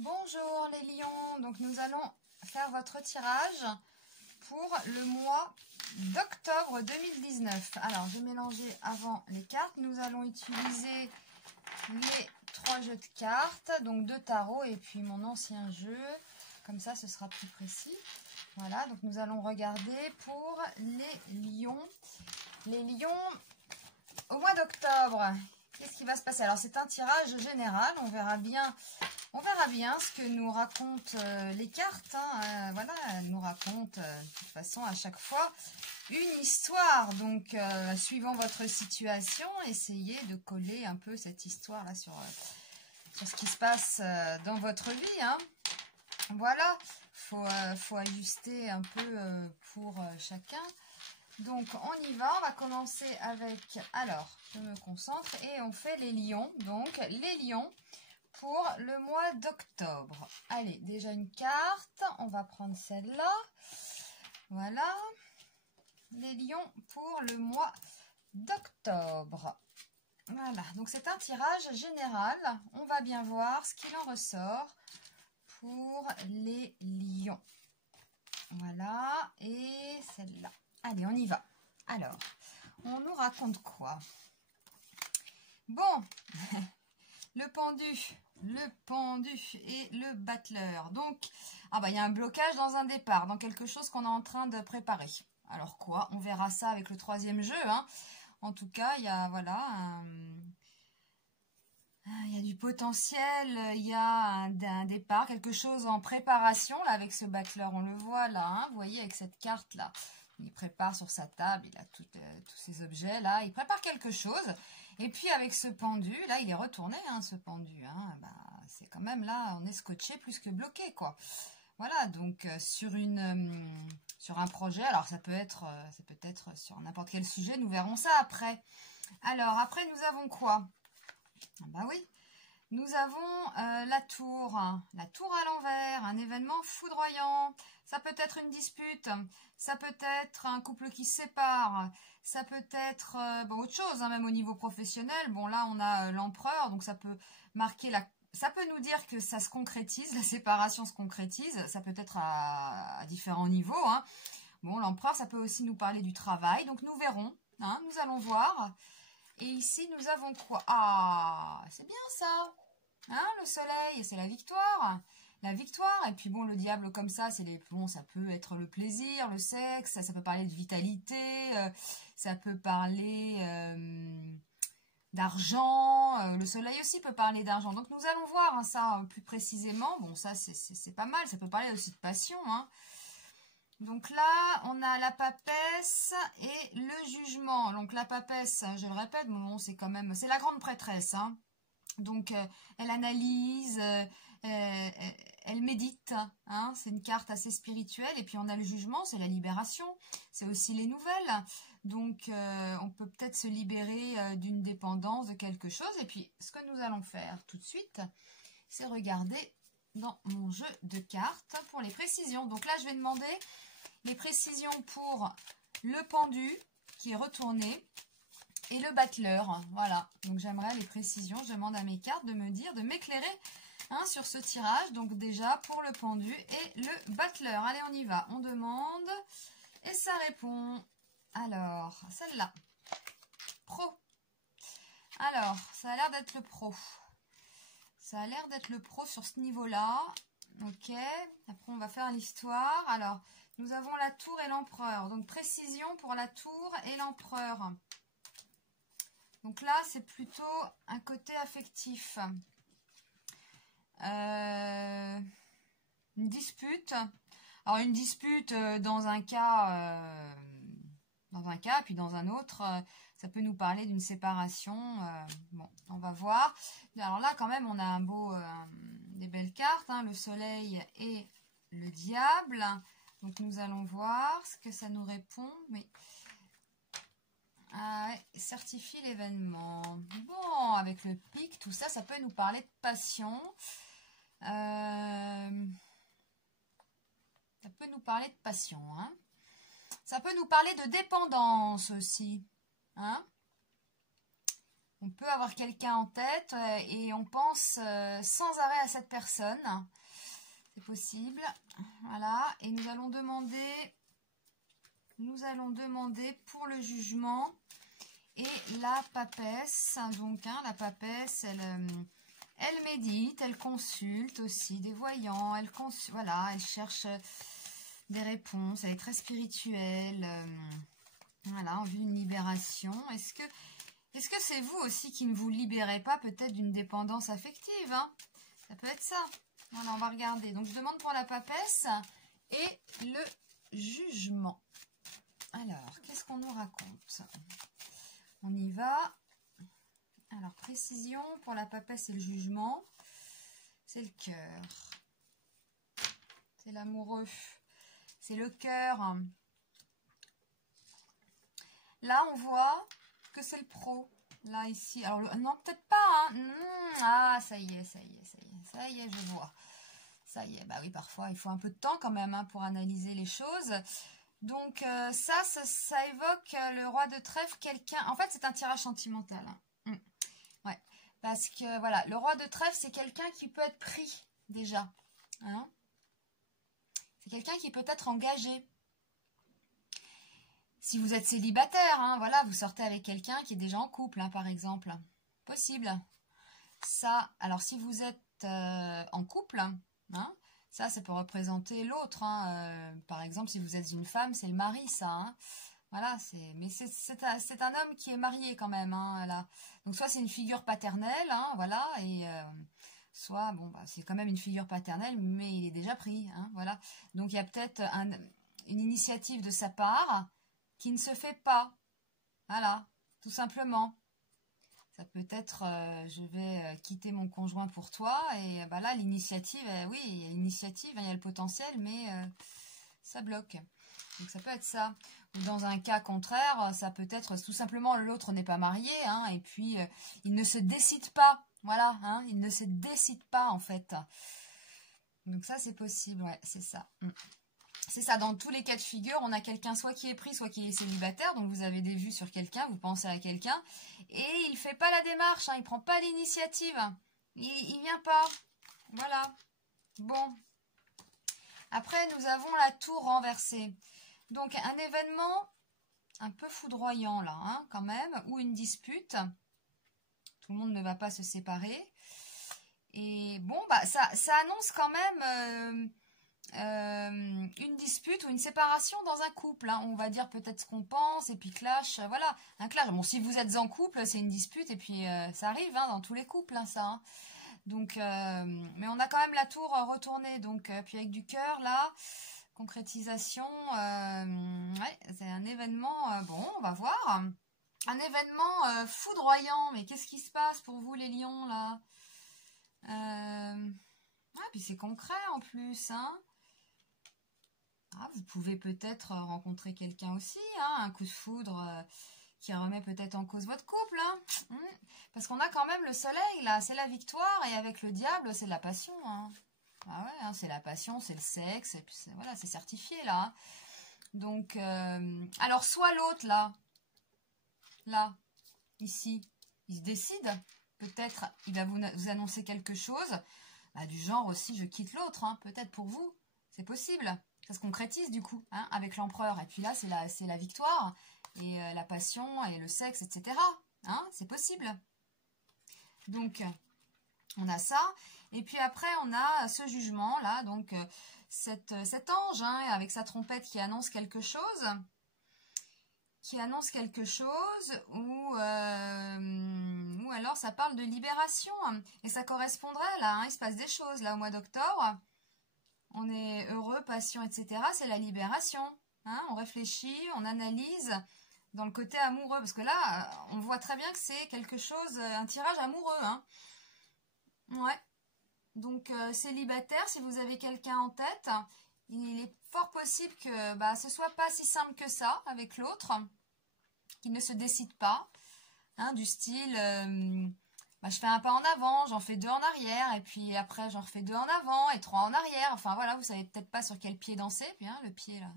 Bonjour les lions, donc nous allons faire votre tirage pour le mois d'octobre 2019. Alors j'ai mélangé avant les cartes, nous allons utiliser les 3 jeux de cartes, donc 2 tarots et puis mon ancien jeu, comme ça ce sera plus précis. Voilà, donc nous allons regarder pour les lions. Les lions au mois d'octobre, qu'est-ce qui va se passer? Alors c'est un tirage général, on verra bien ce que nous racontent les cartes. Voilà, elles nous racontent de toute façon à chaque fois une histoire. Donc suivant votre situation, essayez de coller un peu cette histoire là sur ce qui se passe dans votre vie. Voilà, faut ajuster un peu pour chacun. Donc on y va, on va commencer avec, alors je me concentre et on fait les lions. Donc les lions pour le mois d'octobre. Allez, déjà une carte, on va prendre celle-là. Voilà, les lions pour le mois d'octobre. Voilà, donc c'est un tirage général. On va bien voir ce qu'il en ressort pour les lions. Voilà, et celle-là. Allez, on y va. Alors, on nous raconte quoi? Bon, le pendu et le battleur. Donc, il y a un blocage dans un départ, dans quelque chose qu'on est en train de préparer. Alors quoi? On verra ça avec le 3e jeu. En tout cas, il y a, voilà, il y a du potentiel, il y a un départ, quelque chose en préparation, là, avec ce battleur. On le voit, là, vous voyez, avec cette carte-là. Il prépare sur sa table, il a tous ces objets, là. Il prépare quelque chose. Et puis, avec ce pendu, là, il est retourné, ce pendu. C'est quand même, là, on est scotché plus que bloqué, quoi. Voilà, donc, sur un projet, alors ça peut être sur n'importe quel sujet, nous verrons ça après. Alors, après, nous avons quoi? Oui. Nous avons la tour à l'envers, un événement foudroyant. Ça peut être une dispute, ça peut être un couple qui se sépare, ça peut être autre chose, même au niveau professionnel. Bon, là, on a l'empereur, donc ça peut marquer ça peut nous dire que ça se concrétise, la séparation se concrétise. Ça peut être à différents niveaux. Bon, l'empereur, ça peut aussi nous parler du travail, donc nous verrons, nous allons voir. Et ici, nous avons quoi? Ah, c'est bien ça. Le soleil, c'est la victoire. La victoire. Et puis bon, le diable comme ça, ça peut être le plaisir, le sexe. Ça peut parler de vitalité. Ça peut parler d'argent. Le soleil aussi peut parler d'argent. Donc nous allons voir ça plus précisément. Bon, ça, c'est pas mal. Ça peut parler aussi de passion. Donc là, on a la papesse et le jugement. Donc la papesse, je le répète, c'est la grande prêtresse. Donc elle analyse, elle médite. C'est une carte assez spirituelle. Et puis on a le jugement, c'est la libération. C'est aussi les nouvelles. Donc on peut peut-être se libérer d'une dépendance, de quelque chose. Et puis ce que nous allons faire tout de suite, c'est regarder dans mon jeu de cartes pour les précisions. Donc là, je vais demander les précisions pour le pendu qui est retourné et le battleur. Voilà, donc j'aimerais les précisions. Je demande à mes cartes de me dire, de m'éclairer sur ce tirage. Donc déjà pour le pendu et le battleur. Allez, on y va. On demande et ça répond. Alors, celle-là. Pro. Alors, ça a l'air d'être le pro. Ça a l'air d'être le pro sur ce niveau-là. Ok. Après, on va faire l'histoire. Alors, nous avons la tour et l'empereur. Donc, précision pour la tour et l'empereur. Donc là, c'est plutôt un côté affectif. Une dispute. Alors, une dispute dans un cas, puis dans un autre, ça peut nous parler d'une séparation. Bon, on va voir. Alors là, quand même, on a des belles cartes, le soleil et le diable. Donc, nous allons voir ce que ça nous répond. Oui. Certifie l'événement. Bon, avec le pic, tout ça, ça peut nous parler de passion. Ça peut nous parler de passion. Ça peut nous parler de dépendance aussi. On peut avoir quelqu'un en tête et on pense sans arrêt à cette personne. C'est possible. Voilà. Et nous allons demander pour le jugement et la papesse. Donc, hein, la papesse, elle médite, elle consulte aussi des voyants. Voilà, elle cherche des réponses. Elle est très spirituelle. Voilà, en vue d'une libération. Est-ce que c'est vous aussi qui ne vous libérez pas peut-être d'une dépendance affective, hein? Ça peut être ça. Voilà, on va regarder. Donc, je demande pour la papesse et le jugement. Alors, qu'est-ce qu'on nous raconte? On y va. Alors, précision pour la papesse et le jugement. C'est le cœur. C'est l'amoureux. C'est le cœur. Là, on voit que c'est le pro. Là, ici. Alors, non, peut-être pas. Hein. Ah, ça y est, je vois. Ça y est, bah oui, parfois, il faut un peu de temps quand même hein, pour analyser les choses. Donc, ça évoque le roi de trèfle, quelqu'un... En fait, c'est un tirage sentimental. Hein. Ouais, parce que, voilà, le roi de trèfle, c'est quelqu'un qui peut être pris, déjà. Hein. C'est quelqu'un qui peut être engagé. Si vous êtes célibataire, hein, voilà, vous sortez avec quelqu'un qui est déjà en couple, hein, par exemple. Possible. Ça, alors si vous êtes en couple, hein, ça peut représenter l'autre. Hein, par exemple, si vous êtes une femme, c'est le mari, ça. Hein. Voilà, mais c'est un homme qui est marié quand même. Hein, là. Donc soit c'est une figure paternelle, hein, voilà, et soit, bon, bah, c'est quand même une figure paternelle, mais il est déjà pris. Hein, voilà. Donc il y a peut-être une initiative de sa part qui ne se fait pas. Voilà, tout simplement. Ça peut être, je vais quitter mon conjoint pour toi. Et bah là, l'initiative, oui, il y a l'initiative, hein, il y a le potentiel, mais ça bloque. Donc ça peut être ça. Ou dans un cas contraire, ça peut être tout simplement l'autre n'est pas marié. Hein, et puis, il ne se décide pas. Voilà, hein, il ne se décide pas en fait. Donc ça, c'est possible, ouais, c'est ça. C'est ça, dans tous les cas de figure, on a quelqu'un soit qui est pris, soit qui est célibataire. Donc vous avez des vues sur quelqu'un, vous pensez à quelqu'un. Et il ne fait pas la démarche, hein, il ne prend pas l'initiative. Il ne vient pas. Voilà. Bon. Après, nous avons la tour renversée. Donc un événement un peu foudroyant là, hein, quand même, ou une dispute. Tout le monde ne va pas se séparer. Et bon, bah ça annonce quand même... une dispute ou une séparation dans un couple. Hein. On va dire peut-être ce qu'on pense et puis clash. Voilà, un clash. Bon, si vous êtes en couple, c'est une dispute et puis ça arrive hein, dans tous les couples, hein, ça. Hein. Donc, mais on a quand même la tour retournée. Donc, puis avec du cœur là, concrétisation. Ouais, c'est un événement. Bon, on va voir. Un événement foudroyant. Mais qu'est-ce qui se passe pour vous les lions là? Puis c'est concret en plus, hein. Ah, vous pouvez peut-être rencontrer quelqu'un aussi, hein, un coup de foudre qui remet peut-être en cause votre couple. Hein. Parce qu'on a quand même le soleil, là, c'est la victoire, et avec le diable, c'est la passion. Hein. Ah ouais, hein, c'est la passion, c'est le sexe, et puis voilà, c'est certifié, là. Hein. Donc, alors soit l'autre, là, ici, il se décide, peut-être il va vous annoncer quelque chose, bah, du genre aussi, je quitte l'autre, hein, peut-être pour vous, c'est possible. Ça se concrétise du coup, hein, avec l'empereur. Et puis là, c'est la victoire, et la passion, et le sexe, etc. Hein, c'est possible. Donc, on a ça. Et puis après, on a ce jugement-là, donc cet ange, hein, avec sa trompette qui annonce quelque chose. Ou alors ça parle de libération. Et ça correspondrait, là, hein, il se passe des choses, là, au mois d'octobre. On est heureux, patient, etc. C'est la libération. Hein, on réfléchit, on analyse dans le côté amoureux. Parce que là, on voit très bien que c'est quelque chose, un tirage amoureux. Hein. Ouais. Donc, célibataire, si vous avez quelqu'un en tête, il est fort possible que bah, ce soit pas si simple que ça avec l'autre, qu'il ne se décide pas. Hein, du style... bah, je fais un pas en avant, j'en fais 2 en arrière, et puis après j'en refais 2 en avant et 3 en arrière. Enfin voilà, vous savez peut-être pas sur quel pied danser. Puis hein, le pied là,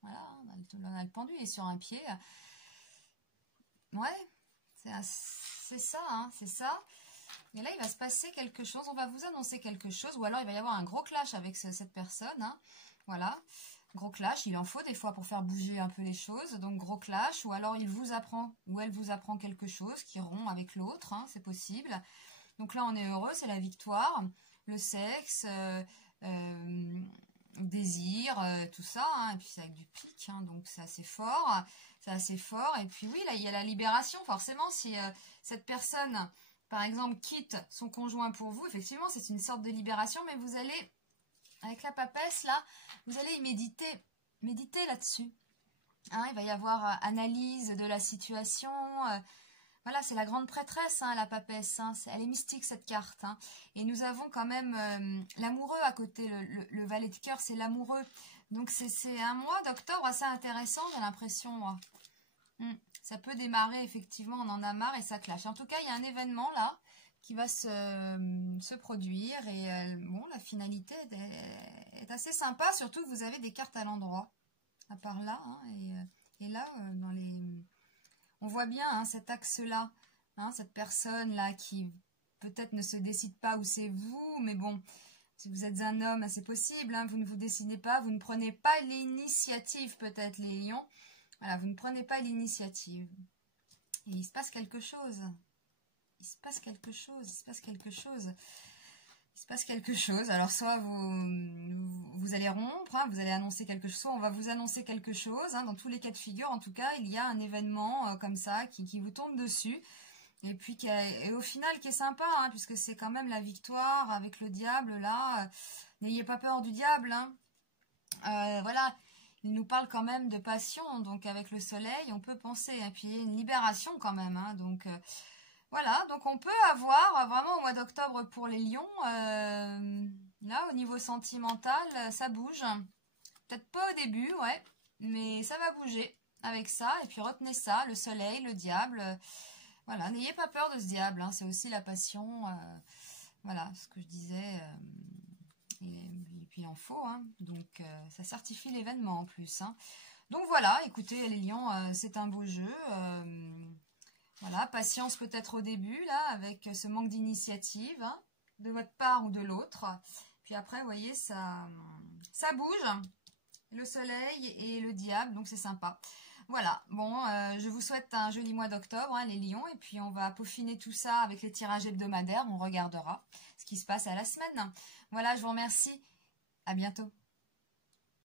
voilà, on a le pendu est sur un pied. Ouais, C'est ça, hein, c'est ça. Et là, il va se passer quelque chose. On va vous annoncer quelque chose. Ou alors, il va y avoir un gros clash avec cette personne. Hein. Voilà. Gros clash. Il en faut des fois pour faire bouger un peu les choses. Donc, gros clash. Ou alors, il vous apprend ou elle vous apprend quelque chose qui rompt avec l'autre. Hein, c'est possible. Donc là, on est heureux. C'est la victoire. Le sexe, désir, tout ça. Hein, et puis, c'est avec du pic. Hein, donc, c'est assez fort. C'est assez fort. Et puis, oui, là, il y a la libération. Forcément, si cette personne... par exemple, quitte son conjoint pour vous, effectivement, c'est une sorte de libération, mais vous allez, avec la papesse, là, vous allez y méditer là-dessus. Hein, il va y avoir analyse de la situation. Voilà, c'est la grande prêtresse, hein, la papesse. Hein, elle est mystique, cette carte. Hein. Et nous avons quand même l'amoureux à côté. Le valet de cœur, c'est l'amoureux. Donc, c'est un mois d'octobre assez intéressant, j'ai l'impression, moi. Ça peut démarrer, effectivement, on en a marre et ça clash. En tout cas, il y a un événement là qui va se produire et bon, la finalité est assez sympa, surtout que vous avez des cartes à l'endroit, à part là, hein, et là, on voit bien hein, cet axe-là, hein, cette personne-là qui peut-être ne se décide pas où c'est vous, mais bon, si vous êtes un homme, c'est possible, hein, vous ne vous décidez pas, vous ne prenez pas l'initiative peut-être, les lions. Voilà, vous ne prenez pas l'initiative. Et il se passe quelque chose. Il se passe quelque chose. Il se passe quelque chose. Il se passe quelque chose. Alors, soit vous allez rompre, hein, vous allez annoncer quelque chose, soit on va vous annoncer quelque chose. Hein, dans tous les cas de figure, en tout cas, il y a un événement comme ça qui vous tombe dessus. Et puis, et au final, qui est sympa, hein, puisque c'est quand même la victoire avec le diable, là. N'ayez pas peur du diable. Hein. Voilà. Il nous parle quand même de passion, donc avec le soleil, on peut penser, et puis une libération quand même, hein, donc voilà, donc on peut avoir vraiment au mois d'octobre pour les lions, là au niveau sentimental, ça bouge, peut-être pas au début, ouais, mais ça va bouger avec ça, et puis retenez ça, le soleil, le diable, voilà, n'ayez pas peur de ce diable, hein, c'est aussi la passion, voilà, ce que je disais... Et puis il en faut, hein. Donc ça certifie l'événement en plus. Hein. Donc voilà, écoutez les lions, c'est un beau jeu. Voilà, patience peut-être au début, là, avec ce manque d'initiative, hein, de votre part ou de l'autre. Puis après, vous voyez, ça bouge, le soleil et le diable, donc c'est sympa. Voilà, bon, je vous souhaite un joli mois d'octobre, hein, les lions, et puis on va peaufiner tout ça avec les tirages hebdomadaires, on regardera ce qui se passe à la semaine. Voilà, je vous remercie, à bientôt.